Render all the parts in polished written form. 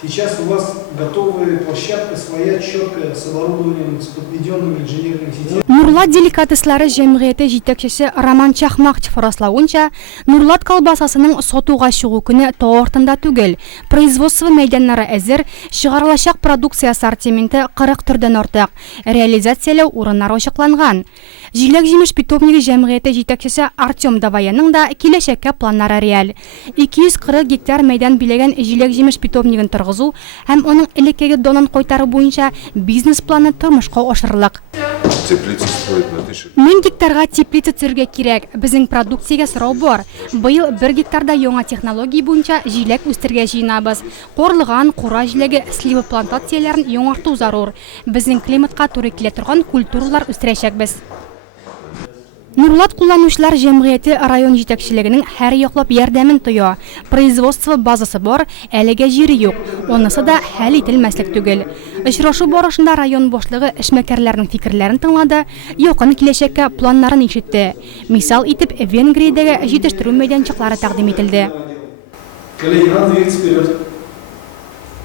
Сейчас у вас готовая площадка своя, четкая, с оборудованием, с подведенными инженерными сетями. Нурлат деликатеслары җәмгыяте җитәкчесе Роман Чахмаков раславынча, Нурлат колбасасының сатуга чыгу көне тау артында түгел. Производство мәйданнары әзер, чыгарылачак продукция ассортименты 40 төрдән артык. Реализацияләү урыннары ачыкланган. Җиләк-җимеш питомнигы җәмгыяте җитәкчесе Артем Даваяның да киләчәккә планнары реаль. 240 гектар мәйдан биләгән җиләк-җимеш питомнигын торгызу һәм аның элеккеге донын кайтару буенча бизнес планы тормышка ашырылык. 1000 гектарга теплица төзергә кирәк. Безнең продукциягә сорау бар. Быел 1 гектарда яңа технология буенча җиләк үстергә җыенабыз. Корлыган, кура җиләге, слива плантацияләрен яңарту зарур. Безнең климатка туры килә торган культуралар үстерәчәкбез. Нурлат кулланучылар җәмгыяте район җитәкчелегенең һәр яклап ярдәмен тоя. Производство базасы бар, әлегә җире юк. Онысы да хәл ителмәслек түгел. Очрашу барышында район башлыгы эшмәкәрләрнең фикерләрен тыңлады, якын киләчәккә планнарын ишетте. Мисал итеп, Венгриядәге җитештерү мәйданчыклары тәкъдим ителде. Коллеги, надо двигаться вперед.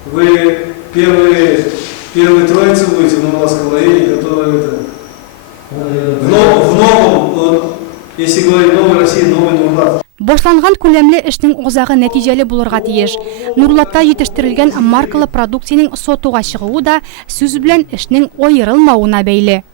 Вы первые троицы будете в Нурлатском районе, которые в новом, если говорить новой России, новый Нурлат. Башланган күләмле эшнең узагы нәтиҗәле булырга тиеш. Нурлатта җитештерелгән маркалы продукциянең сатуга чыгуы да сүз белән эшнең аерылмавына бәйле.